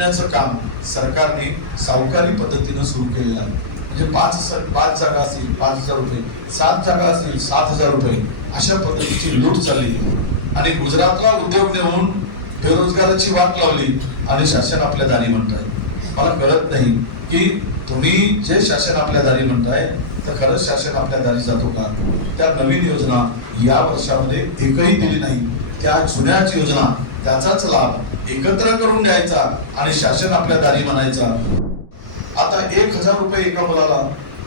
लुटण्याचं काम सरकारने सावकारी पद्धतीनं सुरू केलेलं आहे. म्हणजे पाच जागा असतील 5,000 रुपये, 7 जागा असतील 7,000 रुपये, अशा पद्धतीची लूट चालली. आणि गुजरातला उद्योग नेऊन बेरोजगाराची वाट लावली आणि शासन आपल्या दारी म्हणताय. मला कळत नाही की तुम्ही जे शासन आपल्या दारी म्हणताय तर खरंच शासन आपल्या दारी जातो का? त्या नवीन योजना या वर्षामध्ये एकही दिली नाही. त्या जुन्याच योजना त्याचाच लाभ एकत्र करून द्यायचा आणि शासन आपल्या दारी म्हणायचा. आता 1,000 रुपये एका मुलाला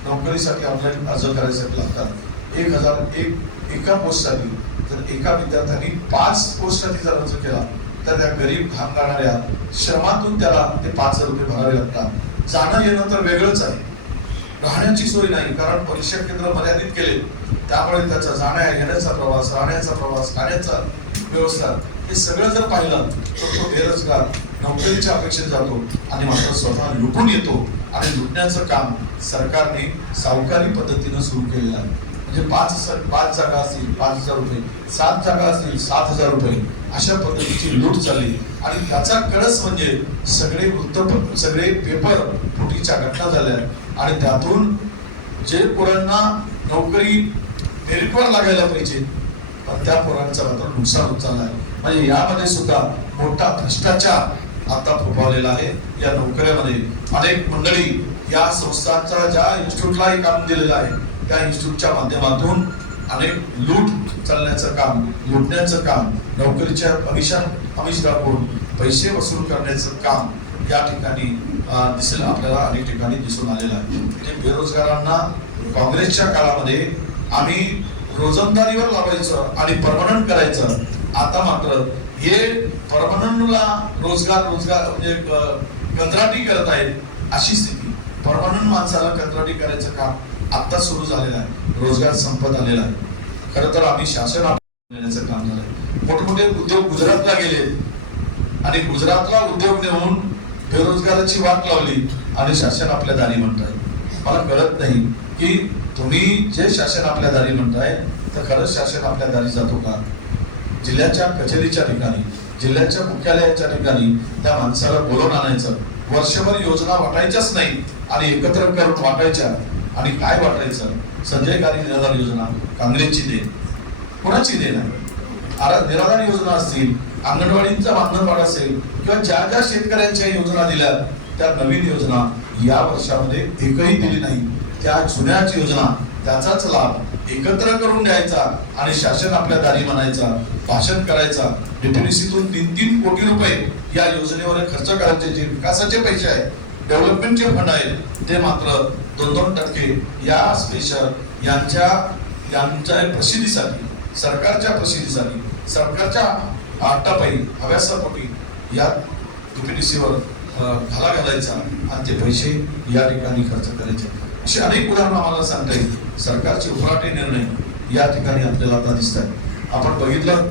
नोकरीसाठी ऑनलाईन अर्ज करायसाठी लागतात. 1,000 एका पोस्टसाठी. जर एका विद्यार्थ्यांनी 5 पोस्टसाठी जर अर्ज केला तर त्या गरीब घाम गाणाऱ्या श्रमातून त्याला ते 5,000 रुपये भरावे लागतात. जाणं येणं तर वेगळंच आहे, राहण्याची सोय नाही, कारण परीक्षा केंद्र मर्यादित केले. त्यामुळे त्याचा जाण्या येण्याचा प्रवास, राहण्याचा प्रवास, खाण्याचा व्यवस्था हे सगळं जर पाहिलं तर तो बेरोजगार नोकरीच्या अपेक्षेत जातो आणि मात्र स्वतः लुटून येतो. आणि लुटण्याचं काम सरकारने सावकारी पद्धतीनं सुरू केलेलं आहे. म्हणजे 5 जागा असतील 5,000 रुपये, 7 जागा असतील 7,000 रुपये, अशा पद्धतीची लूट चालली. आणि त्याचा कळस म्हणजे सगळे पेपर फुटीच्या घटना झाल्या. आणि त्यातून जे पोरांना नोकरी मेरिटवर लागायला पाहिजे पण त्या पोरांचं मात्र नुकसान होत चाललं आहे. म्हणजे यामध्ये सुद्धा मोठा भ्रष्टाचार आता फोफावलेला आहे. या नोकऱ्यामध्ये अनेक मंडळी या संस्थांचा ज्या इन्स्टिट्यूटला काम दिलेलं आहे त्या इन्स्टिट्यूटच्या माध्यमातून अनेक लूट चालण्याचं काम, लुटण्याचं काम, नोकरीच्या आमिष दाखवून पैसे वसूल करण्याचं काम या ठिकाणी दिसेल आपल्याला अनेक ठिकाणी दिसून आलेलं आहे. म्हणजे बेरोजगारांना काँग्रेसच्या काळामध्ये आम्ही रोजंदारीवर लावायचं आणि परमनंट करायचं. आता मात्र हे परमनंटला रोजगार म्हणजे कंत्राटी करत आहेत अशी स्थिती. परमनंट माणसाला कंत्राटी करायचं काम आता सुरू झालेलं आहे. रोजगार संपत आलेला आहे. खरं तर आम्ही शासन देण्याचं काम झालंय. मोठमोठे उद्योग गुजरातला गेले आणि गुजरातला उद्योग नेऊन बेरोजगाराची वाट लावली आणि शासन आपल्या दारी म्हणताय. मला कळत नाही की तुम्ही जे शासन आपल्या दारी म्हणताय तर खरंच शासन आपल्या दारी जातो का? जिल्ह्याच्या कचेरीच्या ठिकाणी, जिल्ह्याच्या मुख्यालयाच्या ठिकाणी त्या माणसाला बोलवून आणायचं. वर्षभर योजना वाटायच्याच नाही आणि एकत्र करून वाटायच्या. आणि काय वाटायचं? संजय गांधी निराधार योजना काँग्रेसची देण, कोणाची देण आहे? निराधार योजना असतील, अंगणवाडींचा बांधणपाड असेल किंवा ज्या ज्या शेतकऱ्यांच्या योजना दिल्या त्या नवीन योजना या वर्षामध्ये एकही दिली नाही. त्या जुन्याच योजना त्याचाच लाभ एकत्र करून द्यायचा आणि शासन आपल्या दारी म्हणायचा, भाषण करायचा. डीपीडीसीतून 3-3 कोटी रुपये या योजनेवर खर्च करायचे. जे विकासाचे पैसे आहेत, डेव्हलपमेंटचे फंड आहेत, ते मात्र 2-2% या स्पेशल यांच्या प्रसिद्धीसाठी, सरकारच्या प्रसिद्धीसाठी, सरकारच्या आटापायी हव्यासापोटी या डीपीडीसीवर घालायचा आणि ते पैसे या ठिकाणी खर्च करायचे. अशी अनेक उदाहरणं आम्हाला सांगता येईल. सरकारचे उफराटे निर्णय या ठिकाणी आपल्याला आता दिसत आहेत. आपण बघितलं